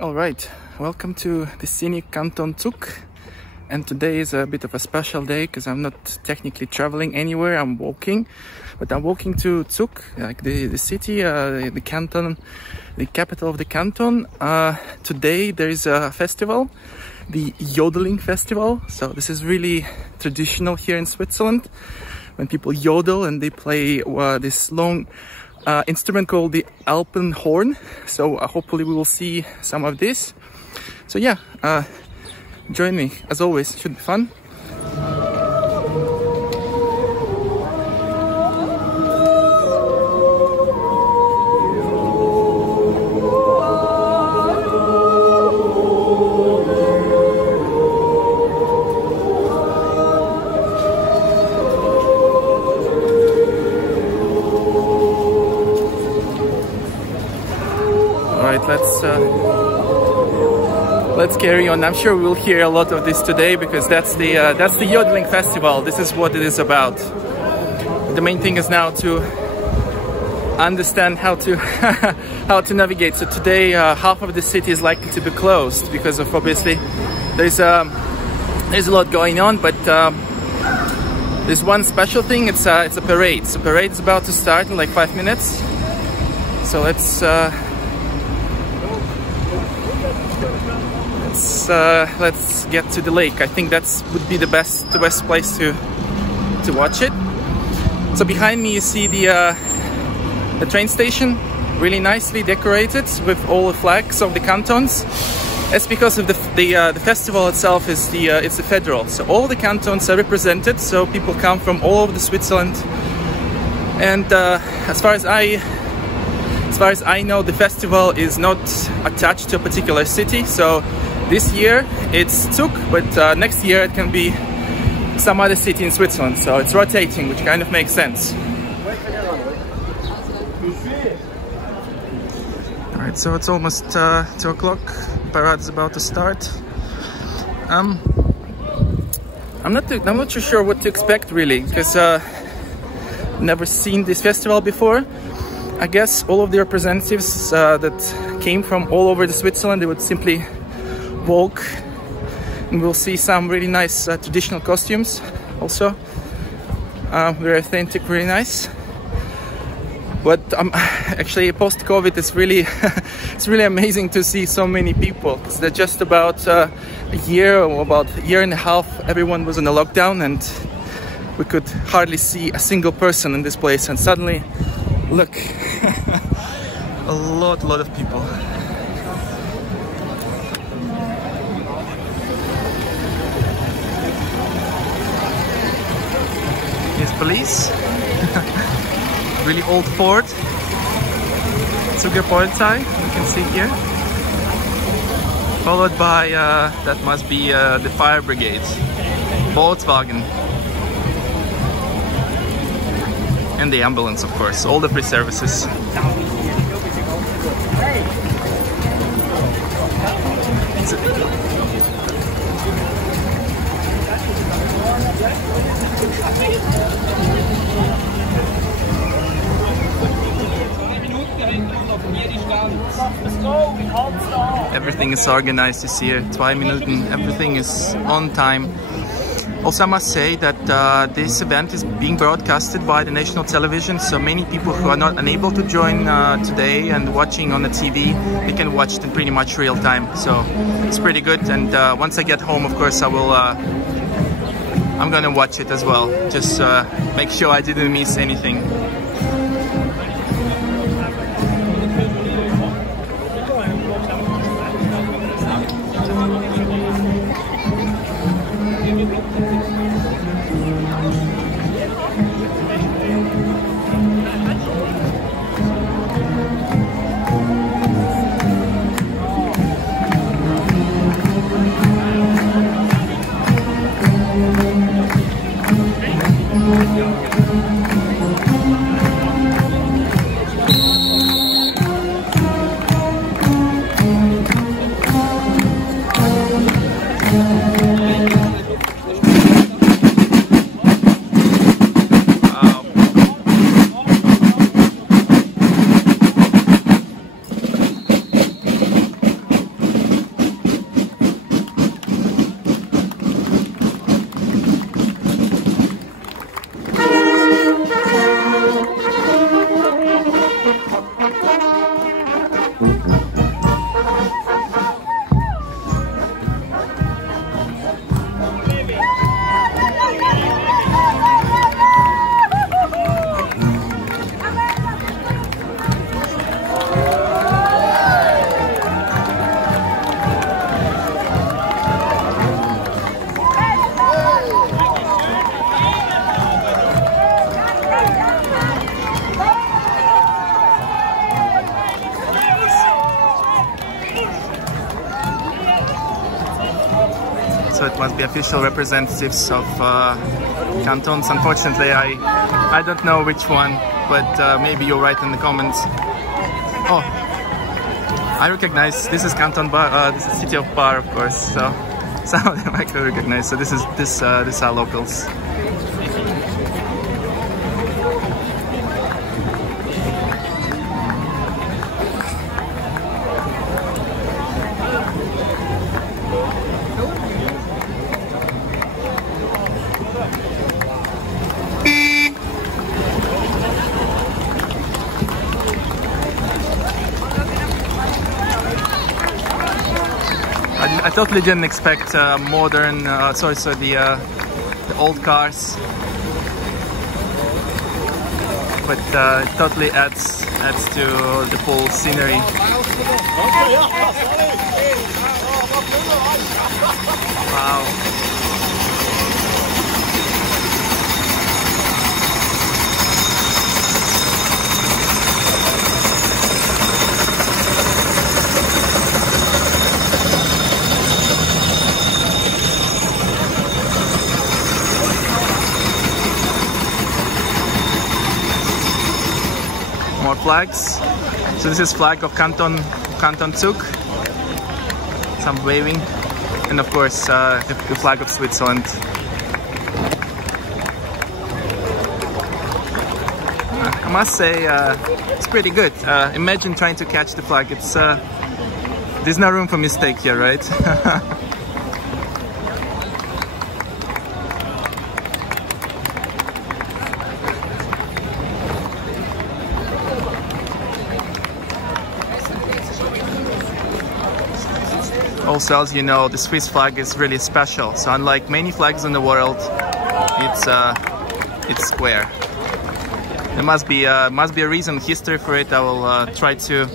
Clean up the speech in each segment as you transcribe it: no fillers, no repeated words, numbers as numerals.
All right, welcome to the scenic Canton Zug, and today is a bit of a special day because I'm not technically traveling anywhere. I'm walking, but I'm walking to Zug, like the city, the canton, the capital of the canton. Today there is a festival, the Yodelling Festival. So this is really traditional here in Switzerland, when people yodel and they play this long instrument called the Alpen horn. So hopefully we will see some of this. So yeah, join me as always, should be fun. Let's carry on. I'm sure we'll hear a lot of this today because that's the Yodelling Festival. This is what it is about. The main thing is now to understand how to how to navigate. So today half of the city is likely to be closed because of obviously there's a lot going on, but there's one special thing. It's a parade. So parade is about to start in like 5 minutes. So let's get to the lake. I think would be the best place to watch it. So behind me you see the train station, really nicely decorated with all the flags of the cantons. That's because of the festival itself is it's a federal, so all the cantons are represented. So people come from all over the Switzerland, and as far as I know, the festival is not attached to a particular city. So this year it's Zug, but next year it can be some other city in Switzerland. So it's rotating, which kind of makes sense. Alright, so it's almost 2 o'clock. Parade is about to start. I'm not too sure what to expect really, because never seen this festival before. I guess all of the representatives that came from all over the Switzerland, they would simply walk, and we'll see some really nice traditional costumes also. Very authentic, really nice. But actually post-COVID it's really it's really amazing to see so many people. They're just about a year or about a year and a half everyone was in a lockdown, and we could hardly see a single person in this place, and suddenly look, a lot of people. Here's police. Really old Ford. Zuger Polizei, you can see here. Followed by, that must be the fire brigade. Volkswagen. And the ambulance, of course, all the free services. Everything is organized this year, 2 Minuten, everything is on time. Also, I must say that this event is being broadcasted by the national television, so many people who are not unable to join today and watching on the TV, they can watch it in pretty much real time. So it's pretty good, and once I get home, of course, I'm gonna watch it as well, just make sure I didn't miss anything. so it must be official representatives of cantons. Unfortunately, I don't know which one, but maybe you'll write in the comments. Oh, I recognize this is Canton Bar. This is City of Bar, of course. So some of them I can recognize. So these are locals. I totally didn't expect modern, the old cars, but it totally adds to the whole scenery. Wow. More flags. So this is flag of Canton Zug. Some waving, and of course the flag of Switzerland. I must say it's pretty good. Imagine trying to catch the flag. It's there's no room for mistake here, right? Also, as you know, the Swiss flag is really special. So unlike many flags in the world, it's square. There must be a reason, history for it. I'll try to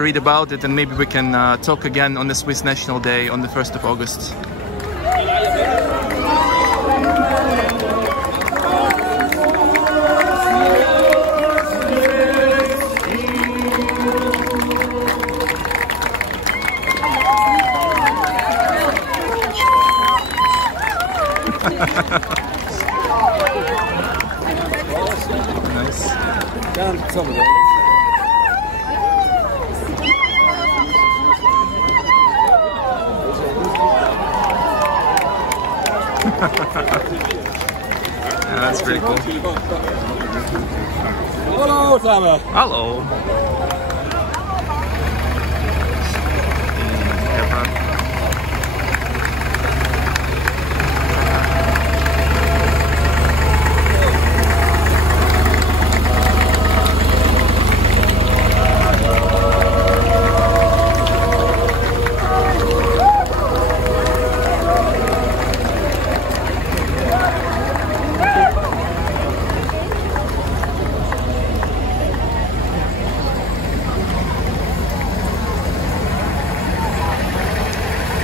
read about it, and maybe we can talk again on the Swiss National Day on the 1st of August. Nice. Yeah, that's pretty cool. Hallo samen. Hello.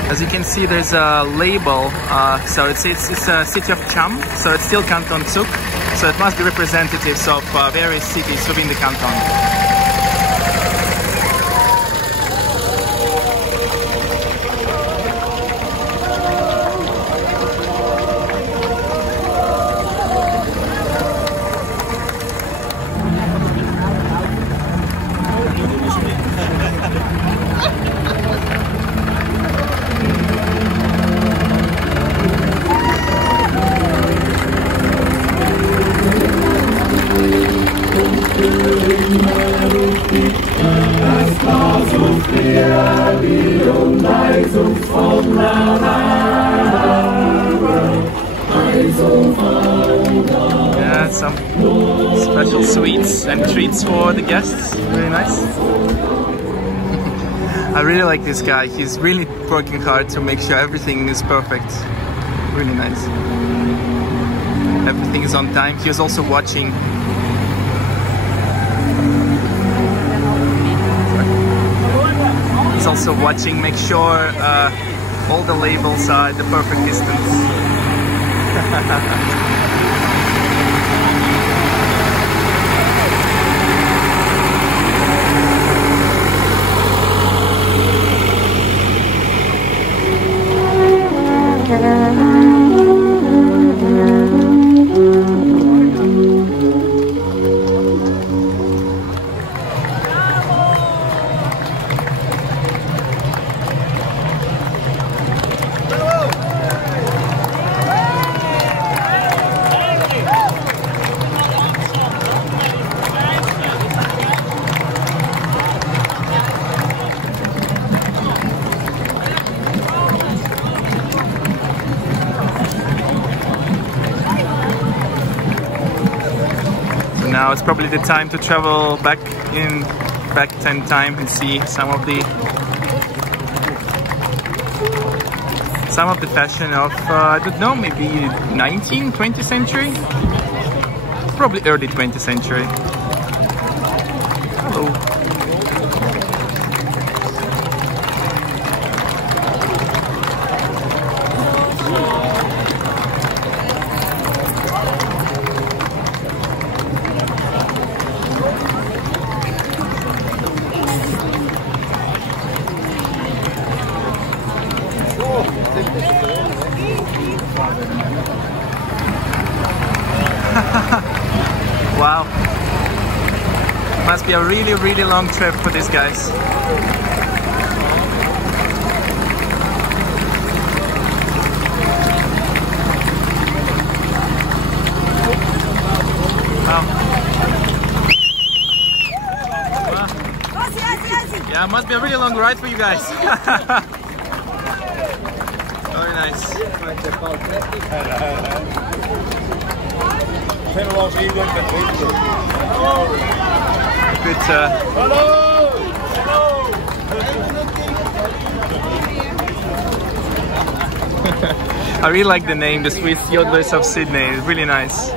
As you can see, there's a label, so it's a city of Cham, so it's still Canton Zug, so it must be representatives of various cities within the canton. Yeah, some special sweets and treats for the guests. Very nice. I really like this guy. He's really working hard to make sure everything is perfect. Really nice. Everything is on time. He was also watching. He's also watching, make sure all the labels are at the perfect distance. Now it's probably the time to travel back in time and see some of the fashion of I don't know, maybe 19th, 20th century, probably early 20th century. Hello. Wow, must be a really long trip for these guys. Wow. Yeah, must be a really long ride for you guys. Very nice. Good. Hello. I really like the name, the Swiss Yodelers of Sydney. It's really nice.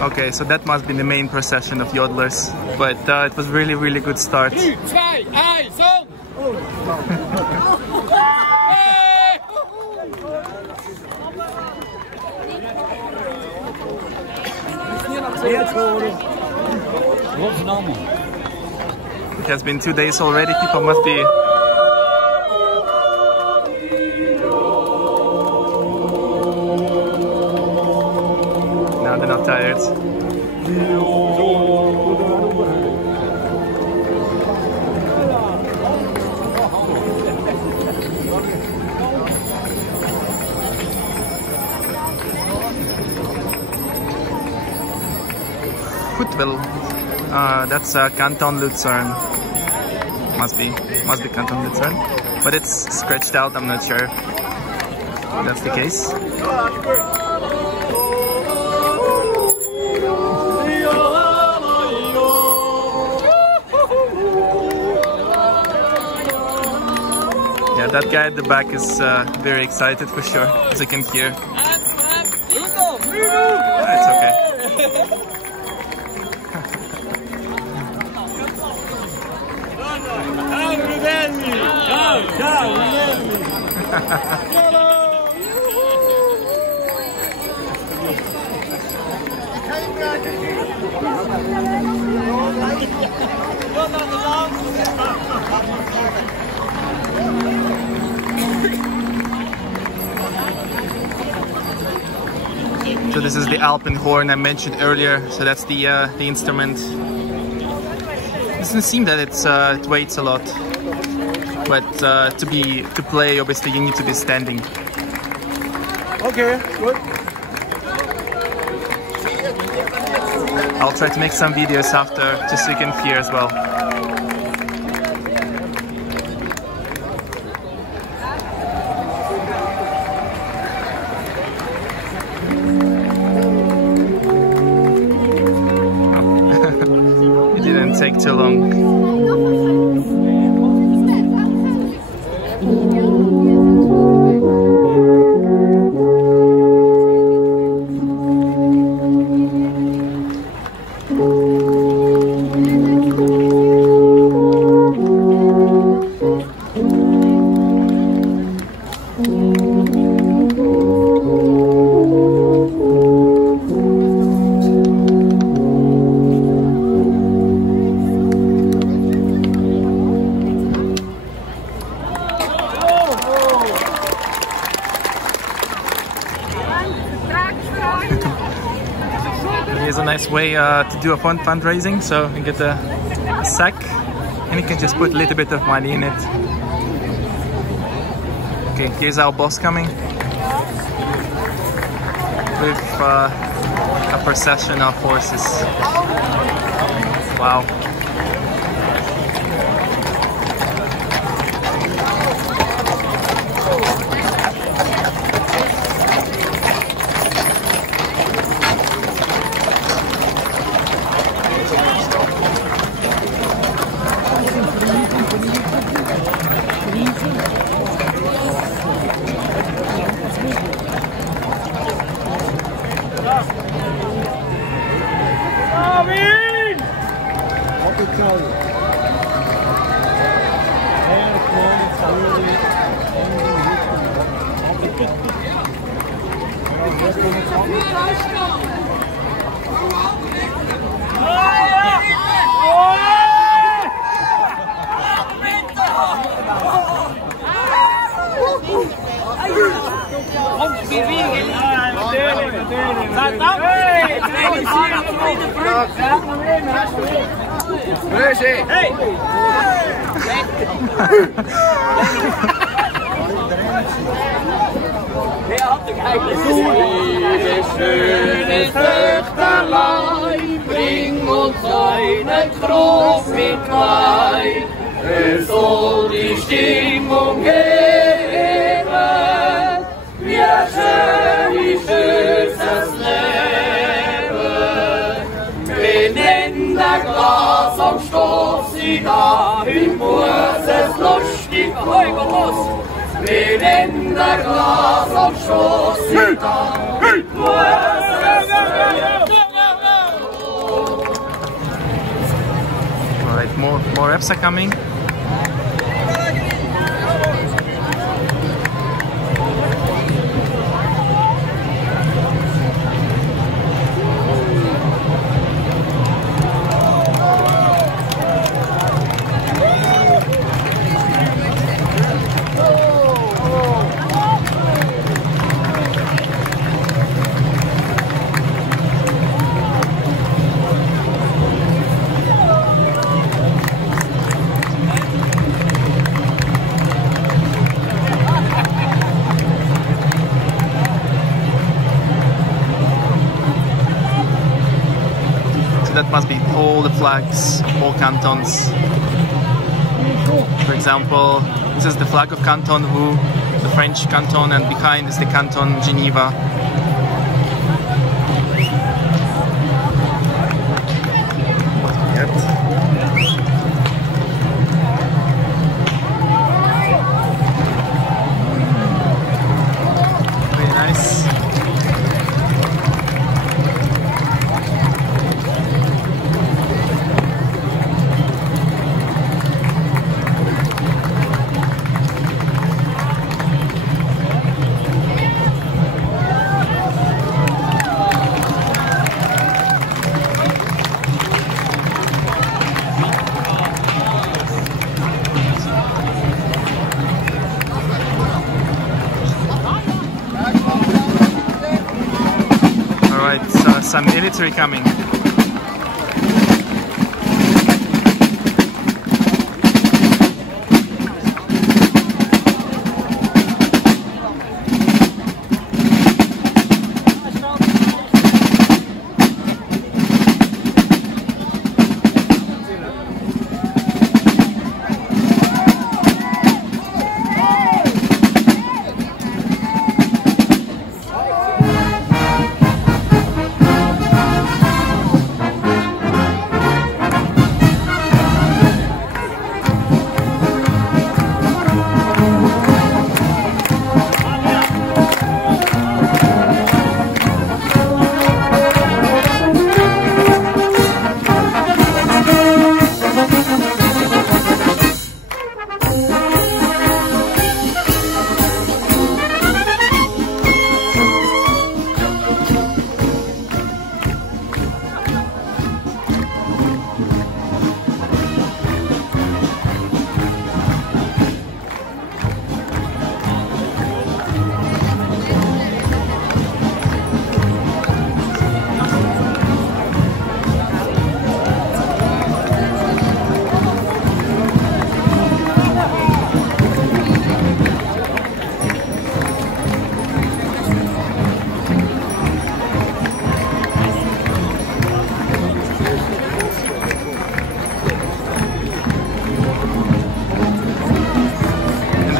Okay, so that must be the main procession of yodelers, but it was really good start. It has been 2 days already, people must be... Now they're not tired. Footwell. That's Canton Luzern. Must be Canton Luzern, but it's scratched out. I'm not sure if that's the case. Yeah, that guy at the back is very excited for sure, as I can hear. It's okay. So this is the Alpenhorn I mentioned earlier. So that's the instrument. It doesn't seem that it weighs a lot, but to play, obviously you need to be standing. Okay, good. I'll try to make some videos after, just so you can hear as well. take too long. Here's a nice way to do a fundraising, so you get a sack and you can just put a little bit of money in it. Okay, here's our boss coming with a procession of horses. Wow. Schönes Töchterlein, bring uns einen Trog mit Wein. Es soll die Stimmung heben, wie schön ist das Leben. Wir nennen das Glas am Stoß, sie da, ich muss es lustig los. Wir nennen das Glas am Stoß, sie da, ich muss es Alright, more reps are coming. That must be all the flags, all cantons. For example, this is the flag of Canton Vaud, the French canton, and behind is the Canton Geneva. Very nice. Some military coming.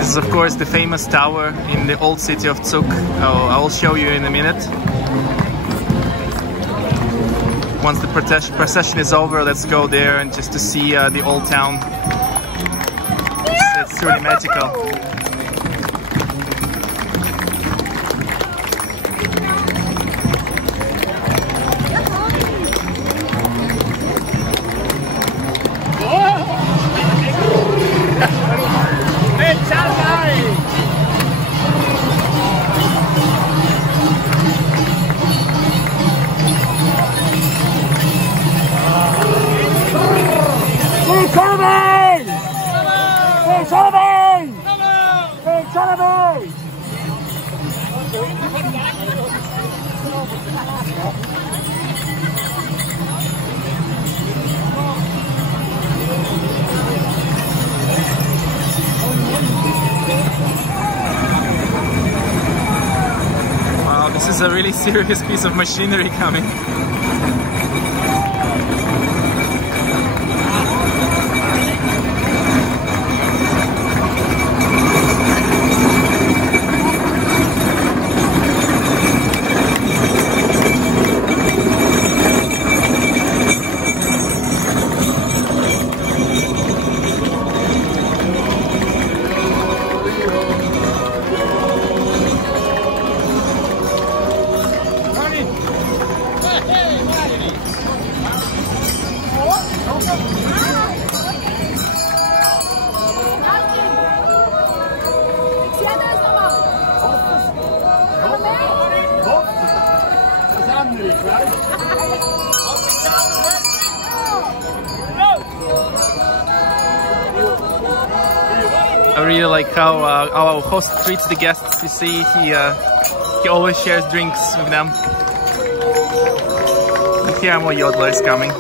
This is of course the famous tower in the old city of Zug. I will show you in a minute. Once the procession is over, let's go there and just to see the old town. It's really magical. Wow, this is a really serious piece of machinery coming. I really like how our host treats the guests. You see, he always shares drinks with them. And here are more yodelers coming.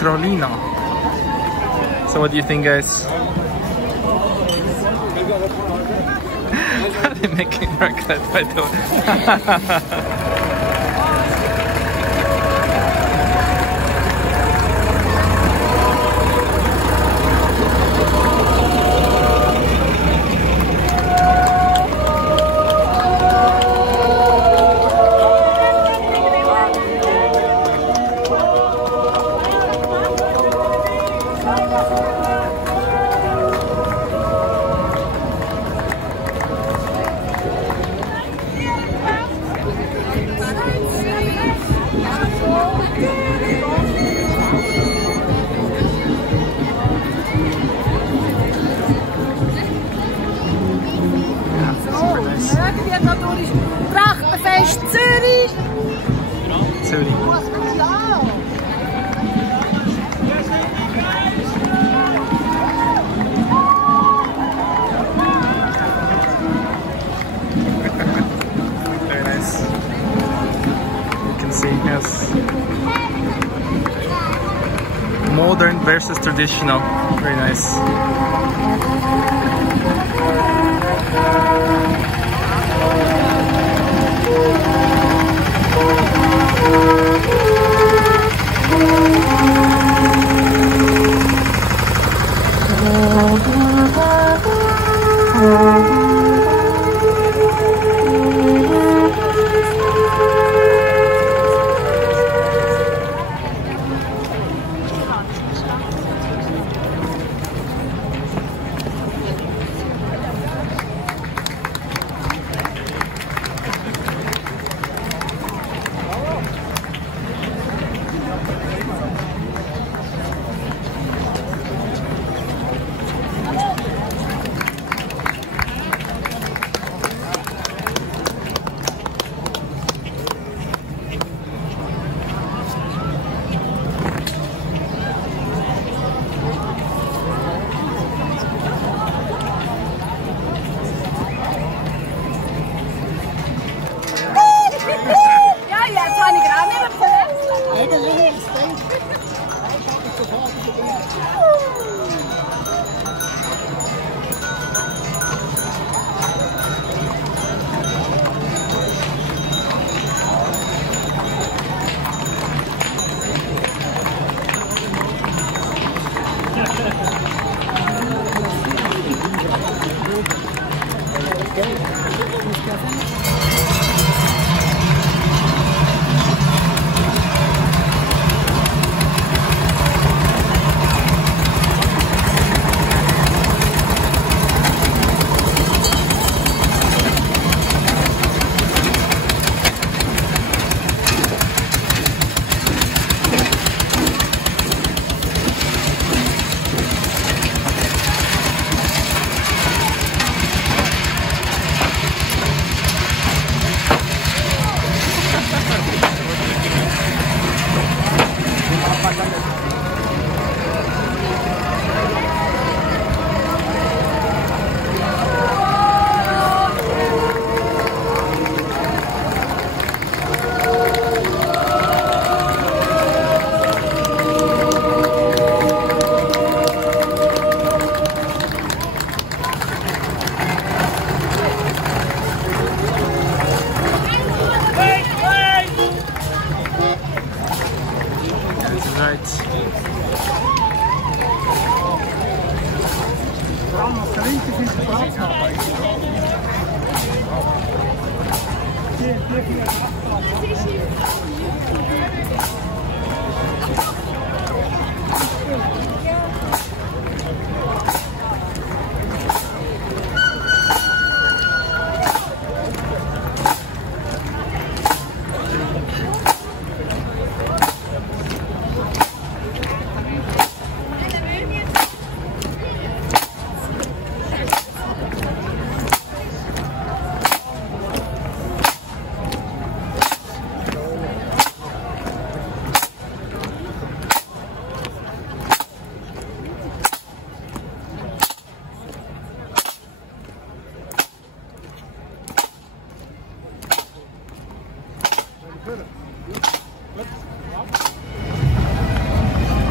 Krolino. So what do you think, guys? How are they making raclette? I don't. Trachtenfest Zürich! Zürich. Very nice. You can see, yes. Modern versus traditional. Very nice.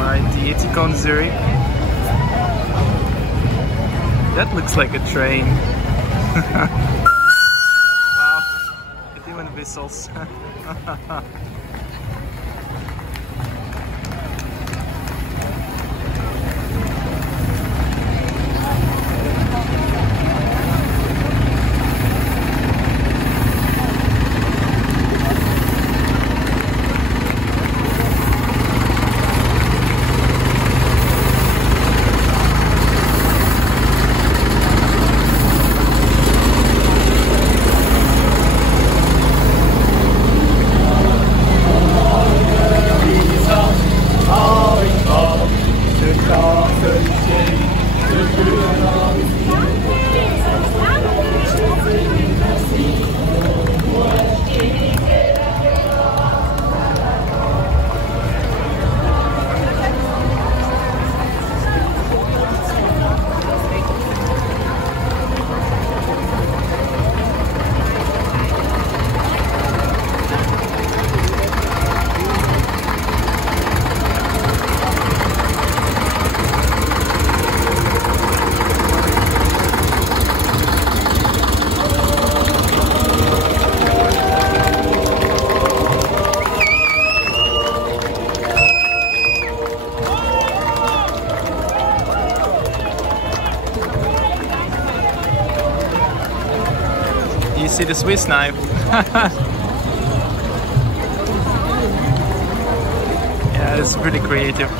Right, the Etikon Zurich. That looks like a train. Wow, it even whistles. You see the Swiss knife? Yeah, it's pretty creative.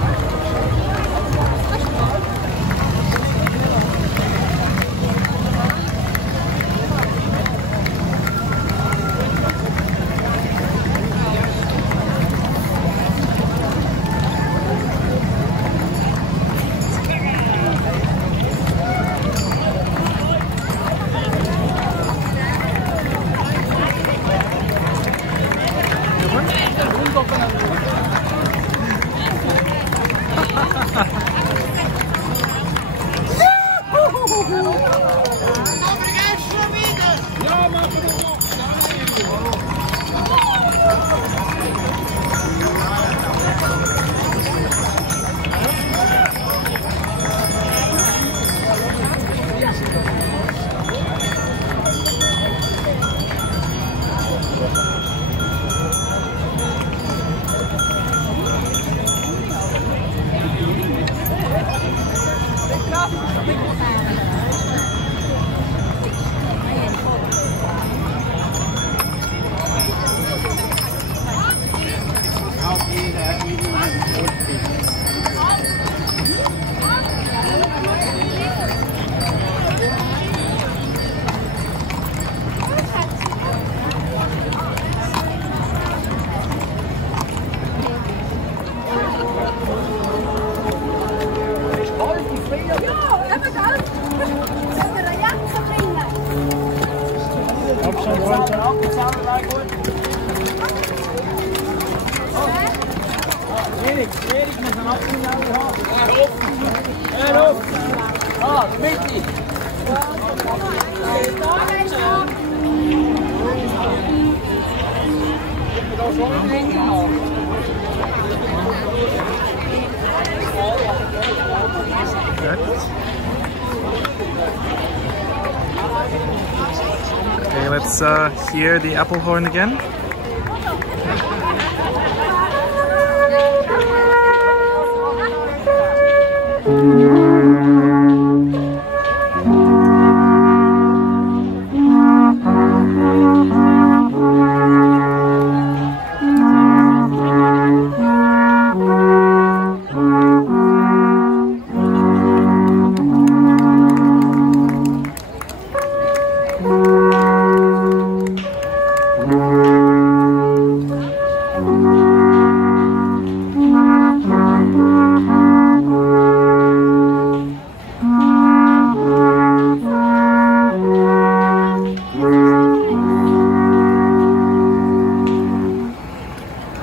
Okay, let's hear the apple horn again.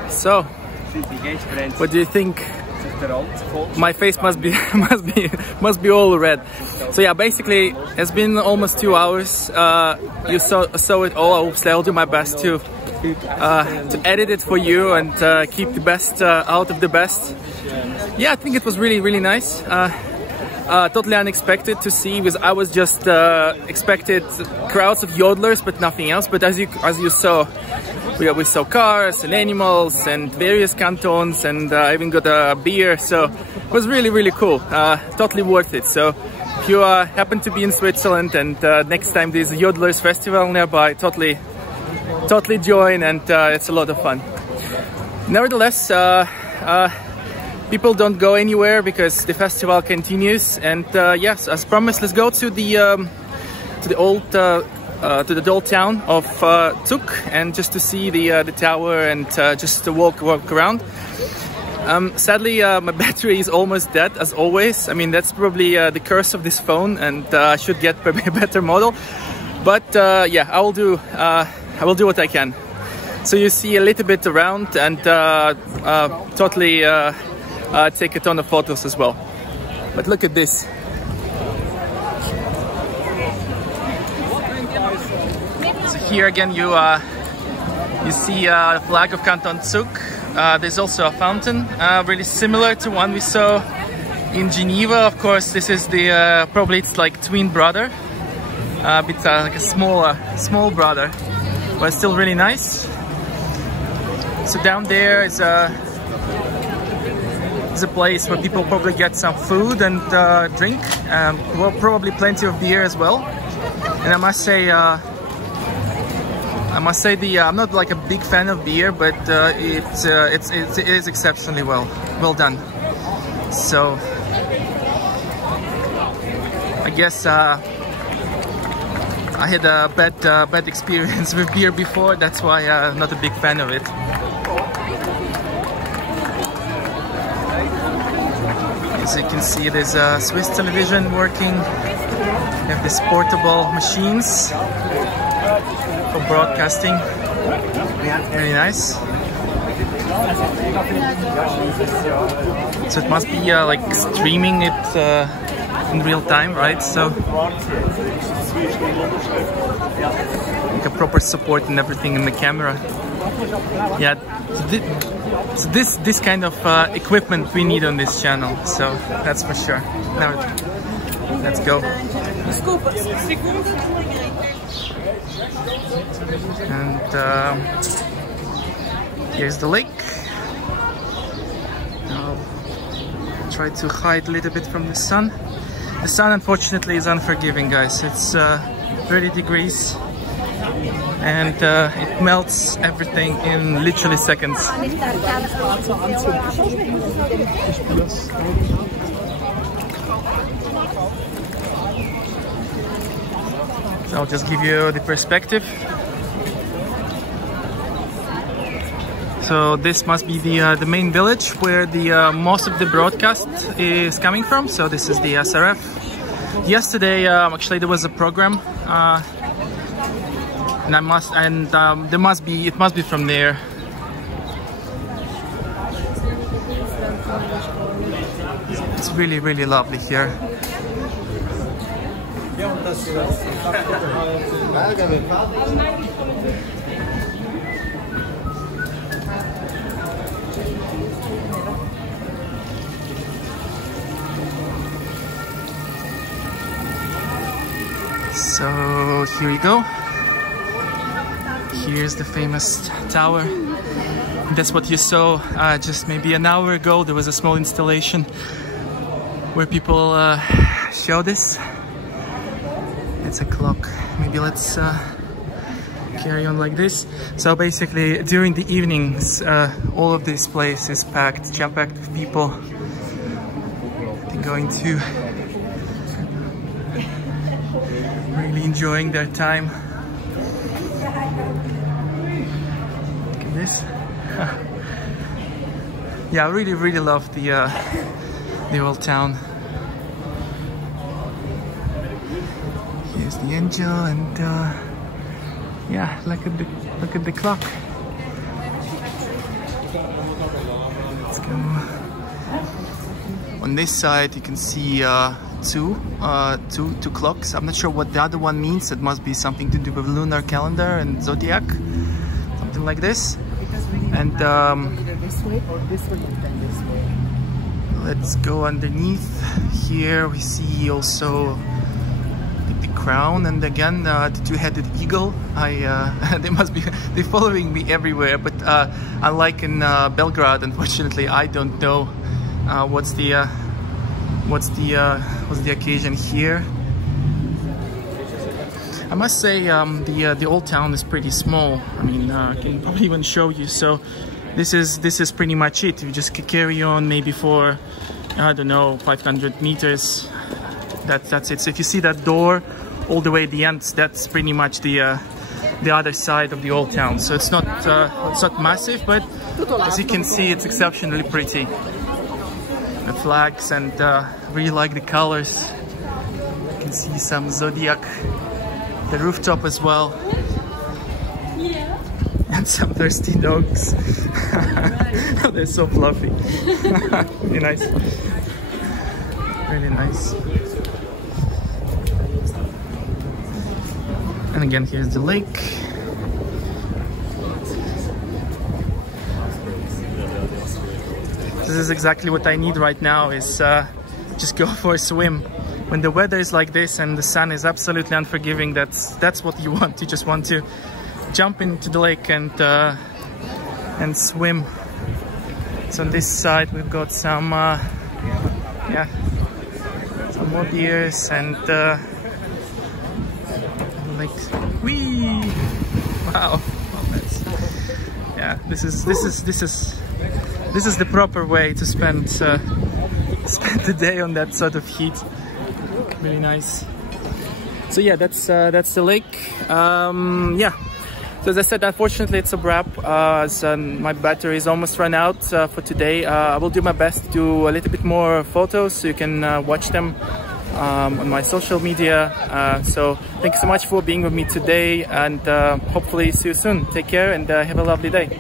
So, what do you think? My face must be must be all red. So yeah, basically it's been almost 2 hours. You saw it all. Obviously, I'll do my best to to edit it for you and keep the best out of the best. Yeah, I think it was really nice. Totally unexpected to see, because I was just expected crowds of yodelers but nothing else. But as you saw, we saw cars and animals and various cantons, and I even got a beer, so it was really cool. Totally worth it. So if you happen to be in Switzerland and next time there's a Yodelers Festival nearby, totally join, and it's a lot of fun. Nevertheless, people don't go anywhere because the festival continues, and yes, as promised, let's go to the old town of Zug, and just to see the tower and just to walk around. Sadly, my battery is almost dead, as always. I mean, that's probably the curse of this phone, and I should get a better model. But yeah, I will do what I can. So you see a little bit around, and totally take a ton of photos as well. But look at this. So here again you see the flag of Canton Zug. There's also a fountain, really similar to one we saw in Geneva. Of course, this is the probably it's like twin brother, a bit like a small brother, but still really nice. So down there is a place where people probably get some food and drink. Well, probably plenty of beer as well. And I must say, I'm not like a big fan of beer, but it is exceptionally well done. So I guess I had a bad experience with beer before. That's why I'm not a big fan of it. As you can see, there's a Swiss television working. We have these portable machines for broadcasting. Really nice. So it must be like streaming it in real time, right? So like a proper support and everything in the camera. Yeah, so this kind of equipment we need on this channel, so that's for sure. Now let's go. And here's the lake. I'll try to hide a little bit from the sun. The sun, unfortunately, is unforgiving, guys. It's 30 degrees. And it melts everything in literally seconds. So I'll just give you the perspective. So this must be the main village where the most of the broadcast is coming from. So this is the SRF. Yesterday, actually, there was a program. And it must be from there. It's really lovely here. So here you go. Here's the famous tower. That's what you saw just maybe an hour ago. There was a small installation where people show this. It's a clock. Maybe let's carry on like this. So basically during the evenings all of this place is packed, jam-packed with people. They're going to really enjoying their time. This. Yeah, I really love the old town. Here's the angel, and yeah, look at the clock. Let's go. On this side, you can see two clocks. I'm not sure what the other one means. It must be something to do with lunar calendar and zodiac. Something like this. And this way or this way and then this way. Let's go underneath. Here we see also the crown, and again the two-headed eagle. They must be following me everywhere, but unlike in Belgrade, unfortunately I don't know what's the occasion here. I must say the old town is pretty small. I mean, I can probably even show you. So this is pretty much it. You just carry on maybe for, I don't know, 500 meters. That's it. So if you see that door all the way at the end, that's pretty much the other side of the old town. So it's not massive, but as you can see, it's exceptionally pretty. The flags, and really like the colors. You can see some zodiac. The rooftop as well. Yeah. And some thirsty dogs. They're so fluffy. Really nice. Really nice. And again, here's the lake. This is exactly what I need right now, is just go for a swim. When the weather is like this and the sun is absolutely unforgiving, that's what you want. You just want to jump into the lake and swim. So on this side we've got some some more deers and like whee! Wow! Yeah, this is the proper way to spend the day on that sort of heat. Really nice. So yeah, that's the lake. Yeah. So as I said, unfortunately it's a wrap, as my battery is almost run out for today. I will do my best to do a little bit more photos, so you can watch them on my social media. So thank you so much for being with me today, and hopefully see you soon. Take care and have a lovely day.